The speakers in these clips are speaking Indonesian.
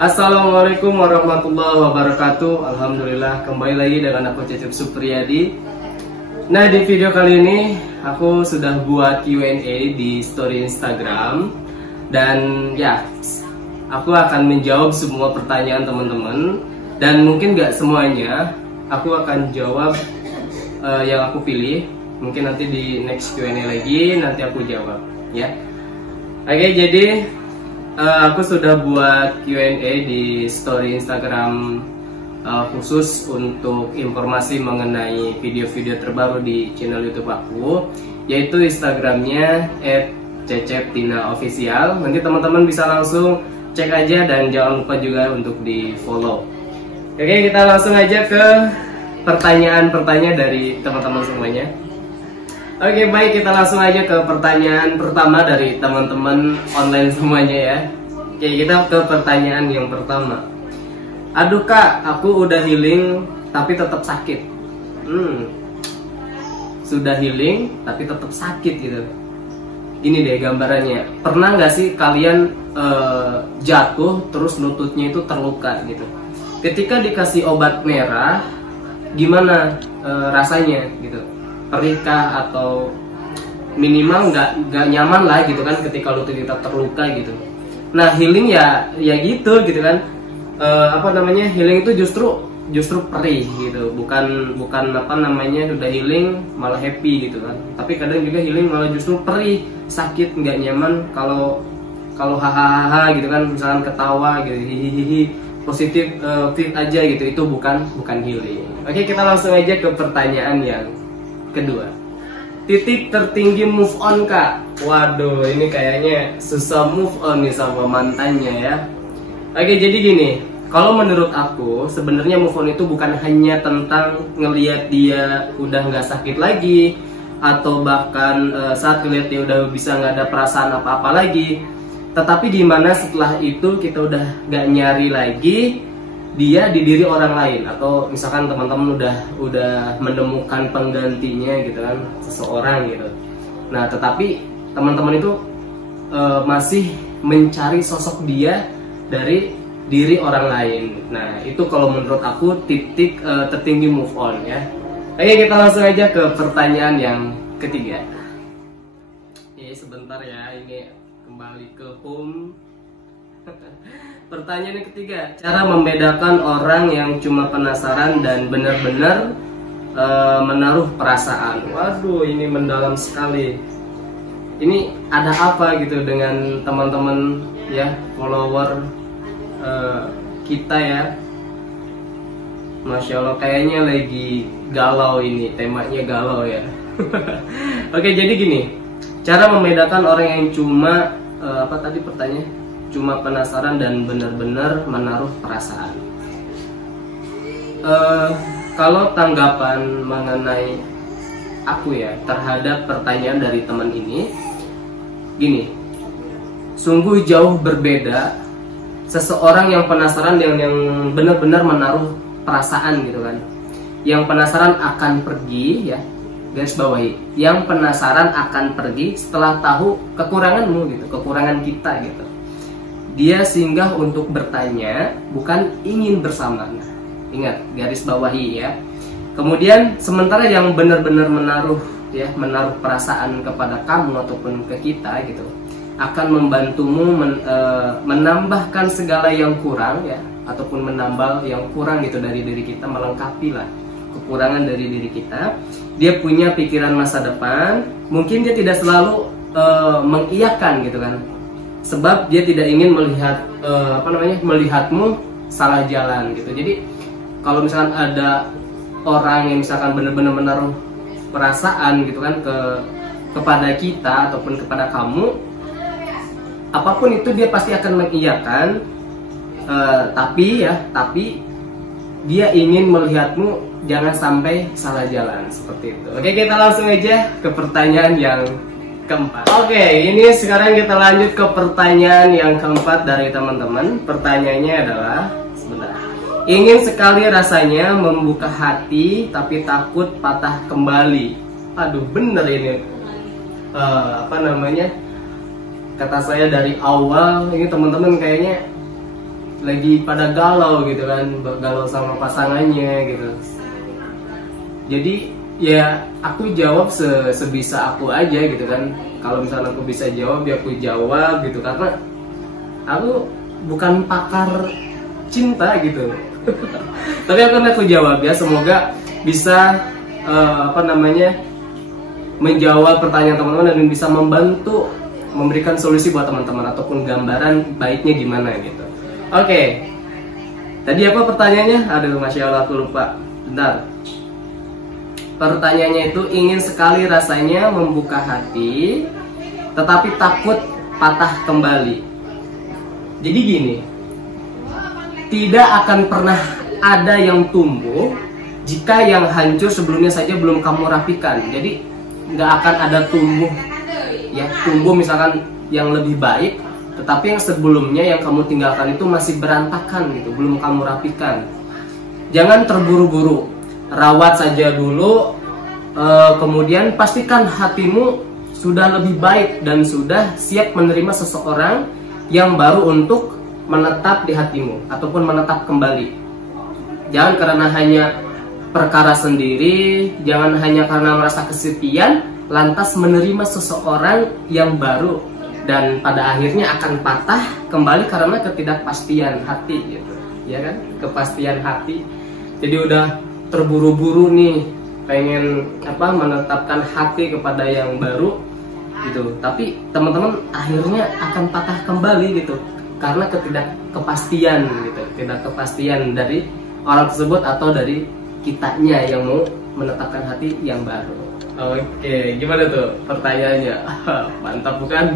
Assalamualaikum warahmatullahi wabarakatuh. Alhamdulillah, kembali lagi dengan aku Cecep Supriyadi. Nah, di video kali ini aku sudah buat Q&A di story Instagram. Dan ya, aku akan menjawab semua pertanyaan teman-teman. Dan mungkin gak semuanya, aku akan jawab yang aku pilih. Mungkin nanti di next Q&A lagi, nanti aku jawab ya. Oke, jadi aku sudah buat Q&A di story Instagram khusus untuk informasi mengenai video-video terbaru di channel YouTube aku, yaitu Instagramnya @ceceptinaofficial. Nanti teman-teman bisa langsung cek aja dan jangan lupa juga untuk di follow. Oke, kita langsung aja ke pertanyaan-pertanyaan dari teman-teman semuanya. Oke, baik, kita langsung aja ke pertanyaan pertama dari teman-teman online semuanya ya. Oke, kita ke pertanyaan yang pertama. Aduh kak, aku udah healing tapi tetap sakit. Sudah healing tapi tetap sakit gitu. Ini deh gambarannya. Pernah nggak sih kalian jatuh terus lututnya itu terluka gitu? Ketika dikasih obat merah, gimana rasanya gitu? Perihkah atau minimal nggak nyaman lah gitu kan ketika lutut kita terluka gitu. Nah, healing ya gitu kan, healing itu justru perih gitu, bukan apa namanya udah healing malah happy gitu kan. Tapi kadang juga healing malah justru perih, sakit, nggak nyaman. Kalau hahaha gitu kan, misalkan ketawa gitu, hihihi, positif fit aja gitu, itu bukan healing. Oke, kita langsung aja ke pertanyaan yang kedua. Titik tertinggi move on kak. Waduh, ini kayaknya susah move on nih sama mantannya ya. Oke, jadi gini, kalau menurut aku sebenarnya move on itu bukan hanya tentang ngelihat dia udah nggak sakit lagi, atau bahkan saat ngelihat dia udah bisa nggak ada perasaan apa-apa lagi. Tetapi gimana setelah itu kita udah nggak nyari lagi dia di diri orang lain, atau misalkan teman-teman udah menemukan penggantinya gitu kan, seseorang gitu. Nah, tetapi teman-teman itu masih mencari sosok dia dari diri orang lain. Nah, itu kalau menurut aku titik tertinggi move on ya. Oke, kita langsung aja ke pertanyaan yang ketiga. Sebentar ya, ini kembali ke home. Pertanyaan yang ketiga, cara membedakan orang yang cuma penasaran dan benar-benar menaruh perasaan. Waduh, ini mendalam sekali. Ini ada apa gitu dengan teman-teman ya, follower kita ya. Masya Allah, kayaknya lagi galau ini, temanya galau ya. Oke, jadi gini, cara membedakan orang yang cuma apa tadi pertanyaan? Cuma penasaran dan benar-benar menaruh perasaan. Kalau tanggapan mengenai aku ya terhadap pertanyaan dari teman ini, gini, sungguh jauh berbeda seseorang yang penasaran yang benar-benar menaruh perasaan gitu kan. Yang penasaran akan pergi ya, garis bawahi, yang penasaran akan pergi setelah tahu kekuranganmu gitu, kekurangan kita gitu. Dia singgah untuk bertanya, bukan ingin bersama. Nah, ingat, garis bawahi ya. Kemudian sementara yang benar-benar menaruh perasaan kepada kamu ataupun ke kita gitu, akan membantumu menambahkan segala yang kurang ya, ataupun menambal yang kurang gitu dari diri kita, melengkapi lah kekurangan dari diri kita. Dia punya pikiran masa depan, mungkin dia tidak selalu mengiyakan gitu kan, sebab dia tidak ingin melihatmu salah jalan gitu. Jadi kalau misalkan ada orang yang misalkan benar-benar menaruh perasaan gitu kan kepada kita ataupun kepada kamu, apapun itu dia pasti akan mengiyakan, tapi dia ingin melihatmu jangan sampai salah jalan, seperti itu. Oke, kita langsung aja ke pertanyaan yang keempat. Oke, ini sekarang kita lanjut ke pertanyaan yang keempat dari teman-teman. Pertanyaannya adalah, sebentar. Ingin sekali rasanya membuka hati tapi takut patah kembali. Aduh, bener ini. Kata saya dari awal ini teman-teman kayaknya lagi pada galau gitu kan, galau sama pasangannya gitu. Jadi ya aku jawab sebisa aku aja gitu kan. Kalau misalnya aku bisa jawab ya aku jawab gitu, karena aku bukan pakar cinta gitu. Tapi aku jawab ya, semoga bisa menjawab pertanyaan teman-teman dan bisa membantu memberikan solusi buat teman-teman ataupun gambaran baiknya gimana gitu. Oke. Tadi apa pertanyaannya? Aduh, Masya Allah aku lupa. Bentar. Pertanyaannya itu, ingin sekali rasanya membuka hati tetapi takut patah kembali. Jadi gini, tidak akan pernah ada yang tumbuh jika yang hancur sebelumnya saja belum kamu rapikan. Jadi nggak akan ada tumbuh misalkan yang lebih baik, tetapi yang sebelumnya yang kamu tinggalkan itu masih berantakan gitu, belum kamu rapikan. Jangan terburu-buru, rawat saja dulu, kemudian pastikan hatimu sudah lebih baik dan sudah siap menerima seseorang yang baru untuk menetap di hatimu ataupun menetap kembali. Jangan karena hanya perkara sendiri, jangan hanya karena merasa kesepian lantas menerima seseorang yang baru dan pada akhirnya akan patah kembali karena ketidakpastian hati gitu, ya kan? Kepastian hati. Jadi udah terburu-buru nih pengen menetapkan hati kepada yang baru gitu, tapi teman-teman akhirnya akan patah kembali gitu karena ketidakpastian gitu, ketidakpastian dari orang tersebut atau dari kitanya yang mau menetapkan hati yang baru. Oke, gimana tuh pertanyaannya? Mantap bukan?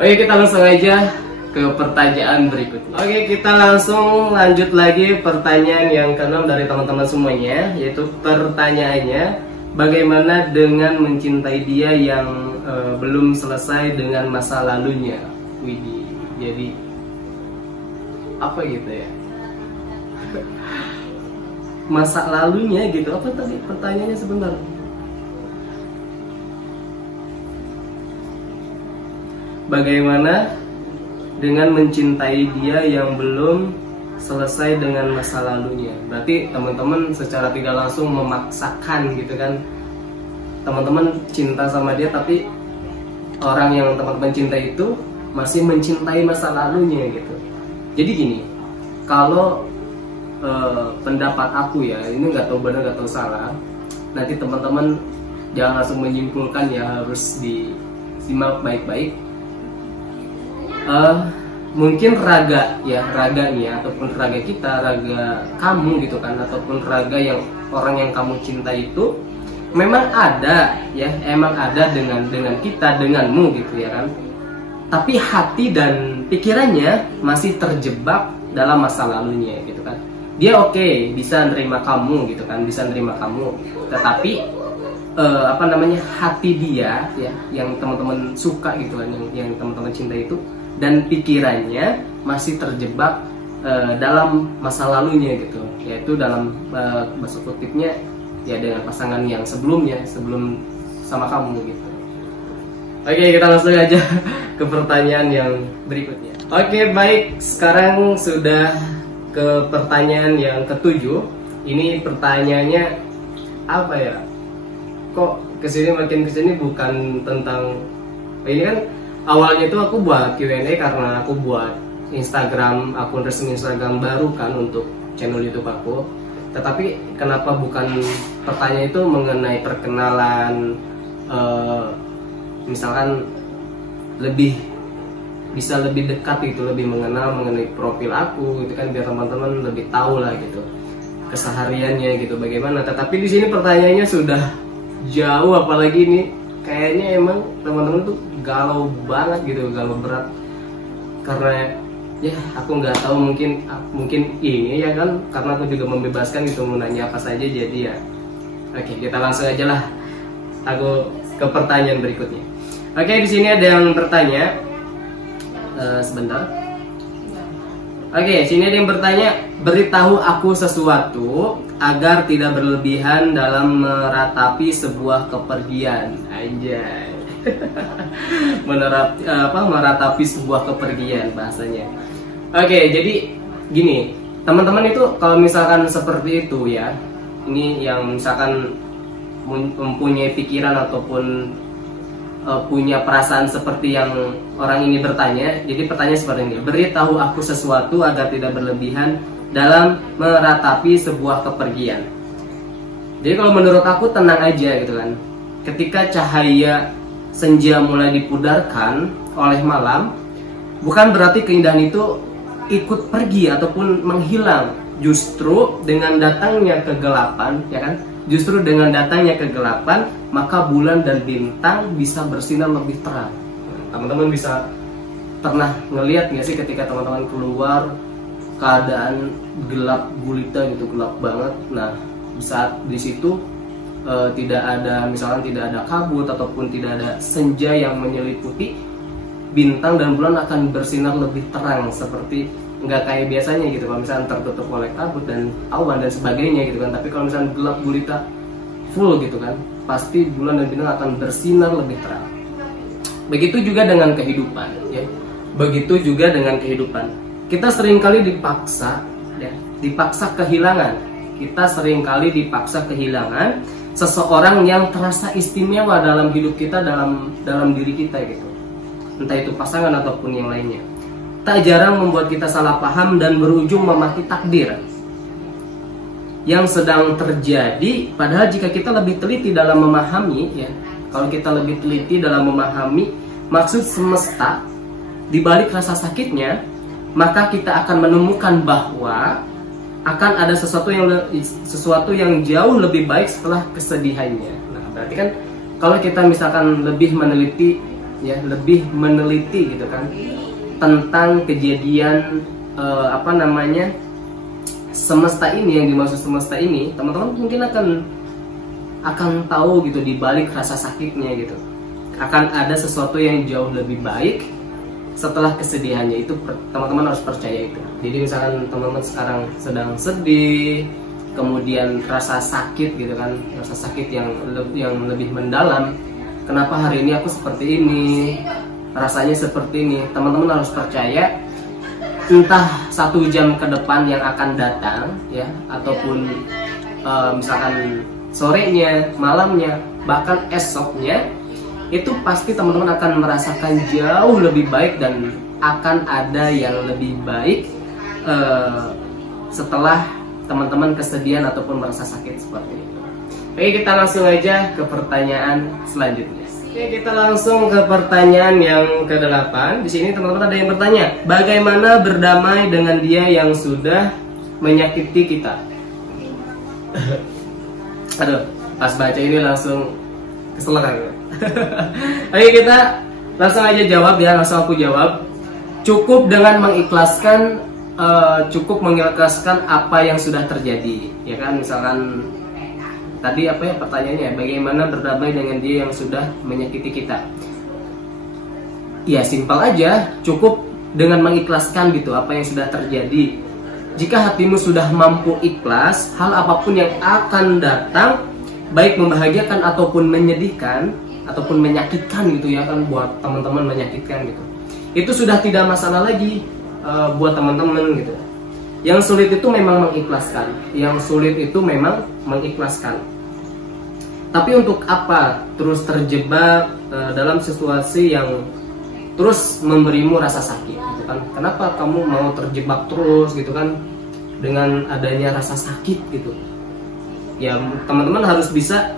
Oke, kita langsung aja ke pertanyaan berikutnya. Oke, kita langsung lanjut lagi pertanyaan yang ke-6 dari teman-teman semuanya, yaitu pertanyaannya, bagaimana dengan mencintai dia yang belum selesai dengan masa lalunya? Widih, jadi apa gitu ya? Masa lalunya gitu, apa tadi pertanyaannya sebentar? Bagaimana dengan mencintai dia yang belum selesai dengan masa lalunya? Berarti teman-teman secara tidak langsung memaksakan gitu kan, teman-teman cinta sama dia tapi orang yang teman-teman cinta itu masih mencintai masa lalunya gitu. Jadi gini, kalau pendapat aku ya, ini nggak tahu benar nggak tahu salah, nanti teman-teman jangan langsung menyimpulkan ya, harus disimak baik-baik. Mungkin raganya ataupun raga kita, raga kamu gitu kan, ataupun raga yang orang yang kamu cinta itu memang ada ya, emang ada dengan kita, denganmu gitu ya kan. Tapi hati dan pikirannya masih terjebak dalam masa lalunya gitu kan. Dia oke, bisa nerima kamu gitu kan, bisa nerima kamu, tetapi hati dia ya, yang teman-teman suka gitu kan, yang teman-teman cinta itu, dan pikirannya masih terjebak dalam masa lalunya gitu, yaitu dalam bahasa kutipnya ya dengan pasangan yang sebelum sama kamu gitu. Oke, kita langsung aja ke pertanyaan yang berikutnya. Oke, baik, sekarang sudah ke pertanyaan yang ke-7. Ini pertanyaannya apa ya? Kok makin kesini bukan tentang ini kan. Awalnya itu aku buat Q&A karena aku buat akun resmi Instagram baru kan untuk channel YouTube aku. Tetapi kenapa bukan pertanyaan itu mengenai perkenalan, misalkan bisa lebih dekat gitu, lebih mengenal mengenai profil aku gitu kan, biar teman-teman lebih tahu lah gitu kesehariannya gitu bagaimana. Tetapi di sini pertanyaannya sudah jauh, apalagi ini kayaknya emang teman-teman tuh galau banget gitu, galau berat karena ya aku nggak tahu, mungkin ini ya kan, karena aku juga membebaskan gitu mau nanya apa saja. Jadi ya oke, kita langsung aja lah aku ke pertanyaan berikutnya. Oke, di sini ada yang bertanya, sebentar. Oke, sini ada yang bertanya, beritahu aku sesuatu agar tidak berlebihan dalam meratapi sebuah kepergian. Anjay. Meratapi sebuah kepergian bahasanya. Oke, jadi gini, teman-teman itu kalau misalkan seperti itu ya, ini yang misalkan mempunyai pikiran ataupun punya perasaan seperti yang orang ini bertanya. Jadi pertanyaan seperti ini, beritahu aku sesuatu agar tidak berlebihan dalam meratapi sebuah kepergian. Jadi kalau menurut aku tenang aja gitu kan. Ketika cahaya senja mulai dipudarkan oleh malam, bukan berarti keindahan itu ikut pergi ataupun menghilang. Justru dengan datangnya kegelapan, ya kan? Justru dengan datangnya kegelapan, maka bulan dan bintang bisa bersinar lebih terang. Teman-teman bisa pernah ngelihat nggak sih ketika teman-teman keluar keadaan gelap gulita gitu, gelap banget. Nah, saat di situ tidak ada, misalkan tidak ada kabut ataupun tidak ada senja yang menyeliputi, bintang dan bulan akan bersinar lebih terang, seperti nggak kayak biasanya gitu. Kalau misalnya tertutup oleh kabut dan awan dan sebagainya gitu kan, tapi kalau misalnya gelap gulita full gitu kan, pasti bulan dan bintang akan bersinar lebih terang. Begitu juga dengan kehidupan ya. Begitu juga dengan kehidupan. Kita seringkali dipaksa ya, dipaksa kehilangan. Kita seringkali dipaksa kehilangan seseorang yang terasa istimewa dalam hidup kita, dalam diri kita gitu. Entah itu pasangan ataupun yang lainnya. Tak jarang membuat kita salah paham dan berujung memaki takdir yang sedang terjadi. Padahal jika kita lebih teliti dalam memahami ya, kalau kita lebih teliti dalam memahami maksud semesta di balik rasa sakitnya, maka kita akan menemukan bahwa akan ada sesuatu yang jauh lebih baik setelah kesedihannya. Nah, berarti kan kalau kita misalkan lebih meneliti ya, lebih meneliti gitu kan tentang kejadian semesta ini, yang dimaksud semesta ini, teman-teman mungkin akan tahu gitu di balik rasa sakitnya gitu. Akan ada sesuatu yang jauh lebih baik setelah kesedihannya. Itu teman-teman harus percaya itu. Jadi misalkan teman-teman sekarang sedang sedih, kemudian rasa sakit gitu kan, rasa sakit yang lebih mendalam. Kenapa hari ini aku seperti ini? Rasanya seperti ini. Teman-teman harus percaya, entah 1 jam ke depan yang akan datang ya, ataupun misalkan sorenya, malamnya, bahkan esoknya, itu pasti teman-teman akan merasakan jauh lebih baik dan akan ada yang lebih baik setelah teman-teman kesedihan ataupun merasa sakit seperti itu. Oke, kita langsung aja ke pertanyaan selanjutnya. Oke, kita langsung ke pertanyaan yang ke-8. Di sini teman-teman ada yang bertanya, bagaimana berdamai dengan dia yang sudah menyakiti kita? Aduh, pas baca ini langsung kesel kan? Oke, kita langsung aja jawab ya, langsung aku jawab. Cukup dengan mengikhlaskan, apa yang sudah terjadi, ya kan? Misalkan tadi apa ya pertanyaannya, bagaimana berdamai dengan dia yang sudah menyakiti kita? Ya simpel aja, cukup dengan mengikhlaskan gitu apa yang sudah terjadi. Jika hatimu sudah mampu ikhlas, hal apapun yang akan datang, baik membahagiakan ataupun menyedihkan ataupun menyakitkan gitu ya kan, buat teman-teman menyakitkan gitu, itu sudah tidak masalah lagi buat teman-teman gitu. Yang sulit itu memang mengikhlaskan, yang sulit itu memang mengikhlaskan. Tapi untuk apa terus terjebak dalam situasi yang terus memberimu rasa sakit gitu kan? Kenapa kamu mau terjebak terus gitu kan dengan adanya rasa sakit gitu? Ya teman-teman harus bisa,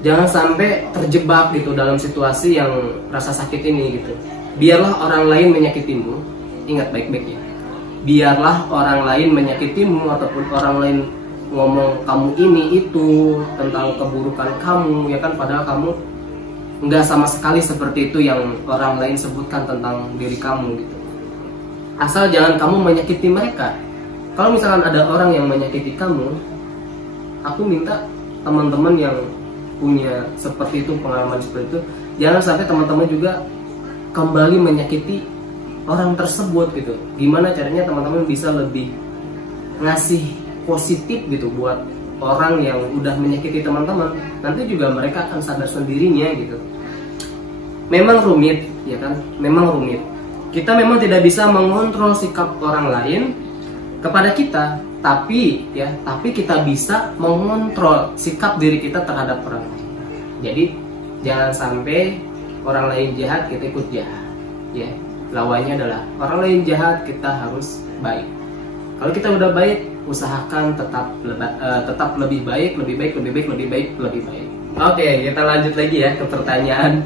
jangan sampai terjebak gitu dalam situasi yang rasa sakit ini gitu. Biarlah orang lain menyakitimu, ingat baik-baik ya. Biarlah orang lain menyakitimu ataupun orang lain ngomong kamu ini itu tentang keburukan kamu ya kan, padahal kamu nggak sama sekali seperti itu yang orang lain sebutkan tentang diri kamu gitu. Asal jangan kamu menyakiti mereka. Kalau misalkan ada orang yang menyakiti kamu, aku minta teman-teman yang punya seperti itu, pengalaman seperti itu, jangan sampai teman-teman juga kembali menyakiti orang tersebut gitu. Gimana caranya teman-teman bisa lebih ngasih positif gitu buat orang yang udah menyakiti teman-teman, nanti juga mereka akan sadar sendirinya gitu. Memang rumit ya kan, memang rumit. kita memang tidak bisa mengontrol sikap orang lain kepada kita, tapi kita bisa mengontrol sikap diri kita terhadap orang lain. Jadi jangan sampai orang lain jahat kita ikut jahat, ya. Lawannya adalah orang lain jahat, kita harus baik. Kalau kita udah baik, usahakan tetap lebih baik. Oke, kita lanjut lagi ya ke pertanyaan.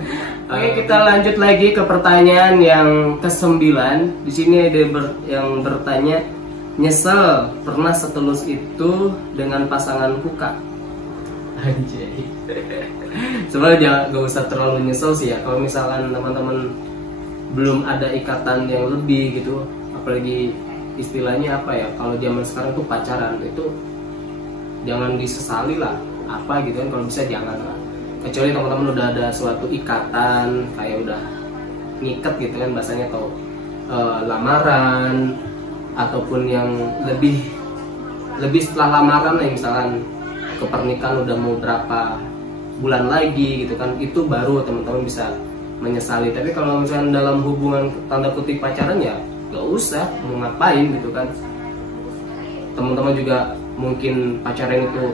Kita lanjut lagi ke pertanyaan yang ke-9. Di sini ada yang bertanya, nyesel pernah setulus itu dengan pasanganku, Kak. Anjay. Sebenarnya gak usah terlalu nyesel sih ya. Kalau misalkan teman-teman belum ada ikatan yang lebih gitu, apalagi istilahnya apa ya, kalau zaman sekarang tuh pacaran itu jangan disesali lah apa gitu kan, kalau bisa jangan lah, kecuali teman-teman udah ada suatu ikatan kayak udah ngikat gitu kan bahasanya, atau lamaran ataupun yang lebih setelah lamaran lah, misalkan ke pernikahan udah mau berapa bulan lagi gitu kan, itu baru teman-teman bisa menyesali. Tapi kalau misalnya dalam hubungan tanda kutip pacaran ya gak usah mau ngapain gitu kan. Teman-teman juga mungkin pacaran itu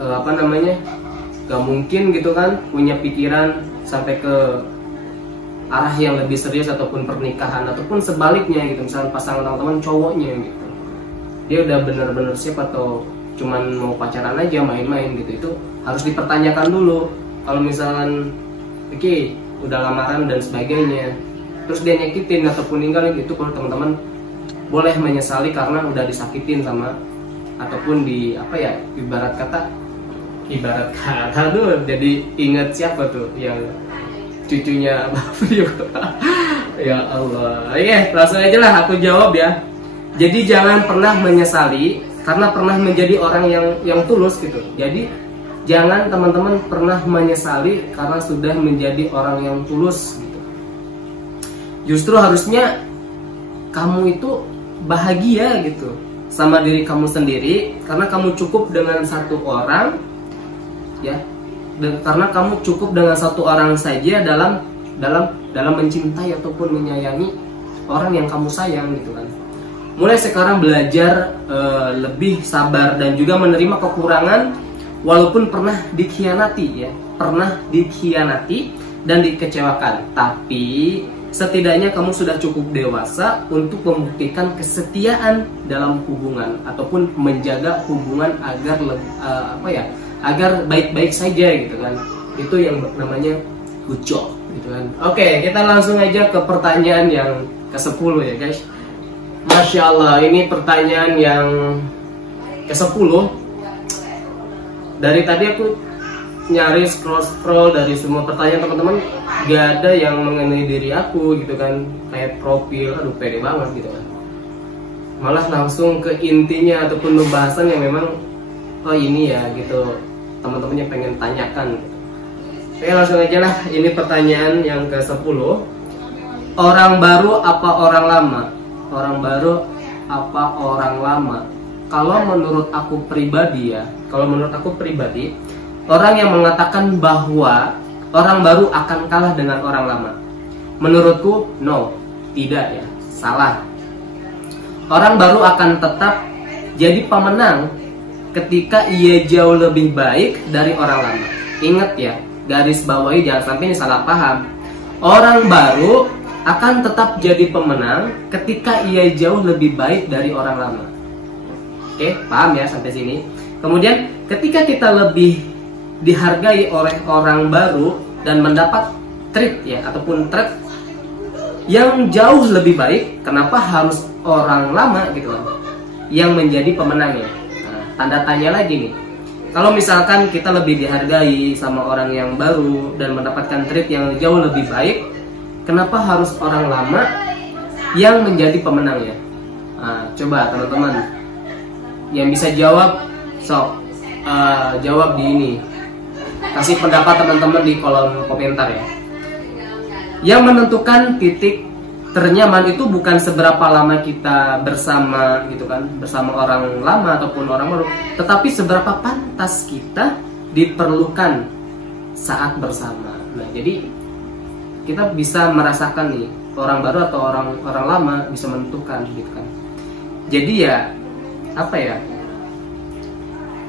gak mungkin gitu kan punya pikiran sampai ke arah yang lebih serius ataupun pernikahan, ataupun sebaliknya gitu. Misalnya pasangan teman-teman cowoknya gitu, dia udah bener-bener siap atau cuman mau pacaran aja main-main gitu, itu harus dipertanyakan dulu. Kalau misalkan udah lamaran dan sebagainya, terus dia nyakitin ataupun ninggalin, itu kalau teman-teman boleh menyesali karena udah disakitin sama, ataupun ibarat kata tuh jadi ingat siapa tuh yang cucunya ya Allah. Langsung aja lah aku jawab ya. Jadi jangan pernah menyesali karena pernah menjadi orang yang tulus gitu. Jadi jangan teman-teman pernah menyesali karena sudah menjadi orang yang tulus gitu. Justru harusnya kamu itu bahagia gitu sama diri kamu sendiri, karena kamu cukup dengan satu orang ya, dan karena kamu cukup dengan satu orang saja dalam mencintai ataupun menyayangi orang yang kamu sayang gitu kan. Mulai sekarang belajar lebih sabar dan juga menerima kekurangan walaupun pernah dikhianati dan dikecewakan, tapi setidaknya kamu sudah cukup dewasa untuk membuktikan kesetiaan dalam hubungan ataupun menjaga hubungan agar baik-baik saja gitu kan. Itu yang namanya good job gitu kan. Oke, kita langsung aja ke pertanyaan yang ke-10 ya guys. Masya Allah, ini pertanyaan yang ke-10. Dari tadi aku nyari scroll dari semua pertanyaan teman-teman, gak ada yang mengenai diri aku gitu kan, kayak profil, aduh pede banget gitu kan. Malah langsung ke intinya ataupun pembahasan yang memang ini ya gitu teman-temannya pengen tanyakan. Oke, langsung aja lah, ini pertanyaan yang ke-10. Orang baru apa orang lama? Orang baru apa orang lama? Kalau menurut aku pribadi, orang yang mengatakan bahwa orang baru akan kalah dengan orang lama, menurutku no, tidak ya, salah. Orang baru akan tetap jadi pemenang ketika ia jauh lebih baik dari orang lama. Ingat ya, garis bawahi jangan sampai ini salah paham. Orang baru akan tetap jadi pemenang ketika ia jauh lebih baik dari orang lama. Oke, paham ya sampai sini? Kemudian ketika kita lebih dihargai oleh orang baru dan mendapat treat ya ataupun treat yang jauh lebih baik, kenapa harus orang lama gitu kan yang menjadi pemenangnya? Nah, tanda tanya lagi nih. Kalau misalkan kita lebih dihargai sama orang yang baru dan mendapatkan treat yang jauh lebih baik, kenapa harus orang lama yang menjadi pemenangnya? Nah, coba teman-teman yang bisa jawab, jawab di ini. Kasih pendapat teman-teman di kolom komentar ya. Yang menentukan titik ternyaman itu bukan seberapa lama kita bersama gitu kan, bersama orang lama ataupun orang baru, tetapi seberapa pantas kita diperlukan saat bersama. Nah, jadi kita bisa merasakan nih orang baru atau orang lama bisa menentukan gitu kan. Jadi ya apa ya,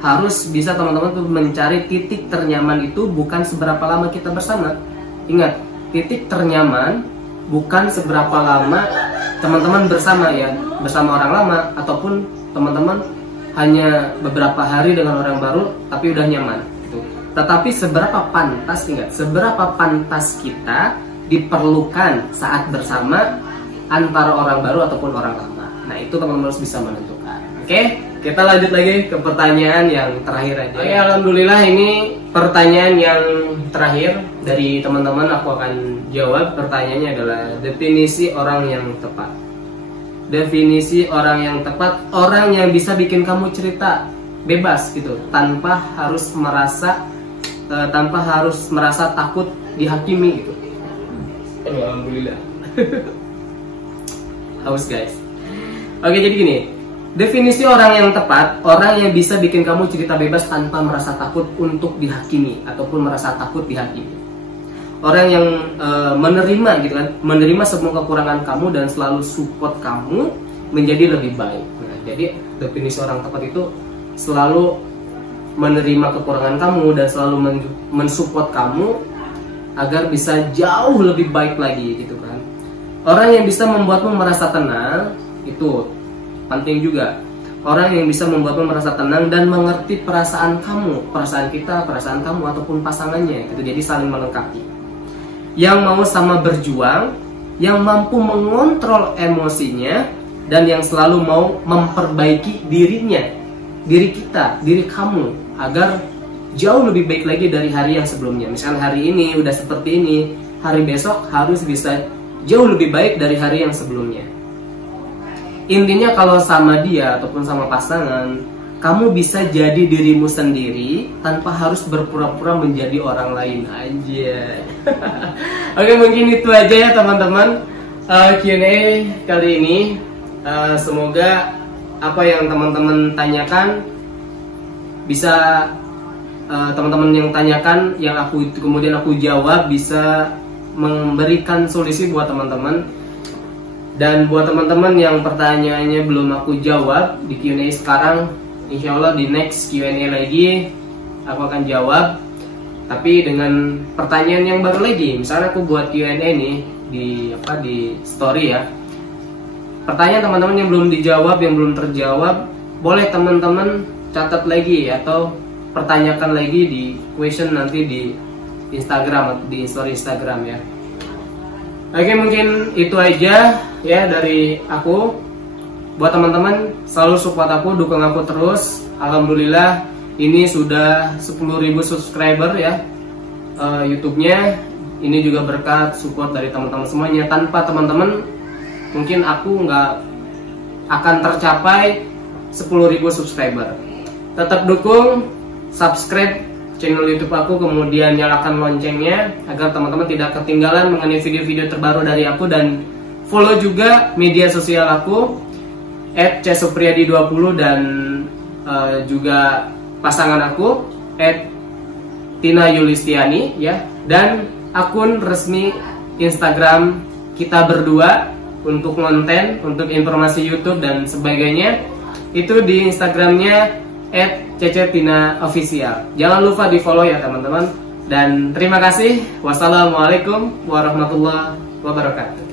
harus bisa teman-teman tuh mencari titik ternyaman itu bukan seberapa lama kita bersama. Ingat, titik ternyaman bukan seberapa lama teman-teman bersama ya, bersama orang lama, ataupun teman-teman hanya beberapa hari dengan orang baru tapi udah nyaman gitu. Tetapi seberapa pantas, ingat, seberapa pantas kita diperlukan saat bersama antara orang baru ataupun orang lama. Nah, itu teman-teman harus bisa menentukan. Oke, kita lanjut lagi ke pertanyaan yang terakhir aja. Oke, alhamdulillah ini pertanyaan yang terakhir dari teman-teman, aku akan jawab. Pertanyaannya adalah definisi orang yang tepat. Definisi orang yang tepat, orang yang bisa bikin kamu cerita bebas gitu, tanpa harus merasa takut dihakimi gitu. Alhamdulillah. Haus guys. Oke, jadi gini. Definisi orang yang tepat, orang yang bisa bikin kamu cerita bebas tanpa merasa takut untuk dihakimi ataupun merasa takut dihakimi. Orang yang menerima gitu kan, menerima semua kekurangan kamu dan selalu support kamu menjadi lebih baik. Nah, jadi definisi orang tepat itu selalu menerima kekurangan kamu dan selalu mensupport kamu agar bisa jauh lebih baik lagi gitu kan. Orang yang bisa membuatmu merasa tenang itu penting juga. Orang yang bisa membuatmu merasa tenang dan mengerti perasaan kamu, perasaan kita, perasaan kamu ataupun pasangannya gitu. Jadi saling melengkapi. Yang mau sama berjuang, yang mampu mengontrol emosinya, dan yang selalu mau memperbaiki dirinya, diri kita, diri kamu agar jauh lebih baik lagi dari hari yang sebelumnya. Misalnya hari ini udah seperti ini, hari besok harus bisa jauh lebih baik dari hari yang sebelumnya. Intinya kalau sama dia ataupun sama pasangan, kamu bisa jadi dirimu sendiri tanpa harus berpura-pura menjadi orang lain aja. Oke, mungkin itu aja ya teman-teman Q&A kali ini. Semoga apa yang teman-teman tanyakan bisa teman-teman yang tanyakan, yang kemudian aku jawab, bisa memberikan solusi buat teman-teman. Dan buat teman-teman yang pertanyaannya belum aku jawab di Q&A sekarang, insya Allah di next Q&A lagi aku akan jawab, tapi dengan pertanyaan yang baru lagi. Misalnya aku buat Q&A nih di story ya, pertanyaan teman-teman yang belum dijawab, yang belum terjawab, boleh teman-teman catat lagi atau pertanyakan lagi di question nanti di Instagram atau di story Instagram ya. Oke, mungkin itu aja ya dari aku. Buat teman-teman, selalu support aku, dukung aku terus. Alhamdulillah ini sudah 10.000 subscriber ya YouTube-nya. Ini juga berkat support dari teman-teman semuanya. Tanpa teman-teman mungkin aku nggak akan tercapai 10.000 subscriber. Tetap dukung, subscribe channel YouTube aku, kemudian nyalakan loncengnya agar teman-teman tidak ketinggalan mengenai video-video terbaru dari aku, dan follow juga media sosial aku @csupriyadi20 dan juga pasangan aku @Tina Yulistiani ya, dan akun resmi Instagram kita berdua untuk konten, untuk informasi YouTube dan sebagainya. Itu di Instagramnya @ccetina_official. Jangan lupa di follow ya teman-teman. Dan terima kasih. Wassalamualaikum warahmatullahi wabarakatuh.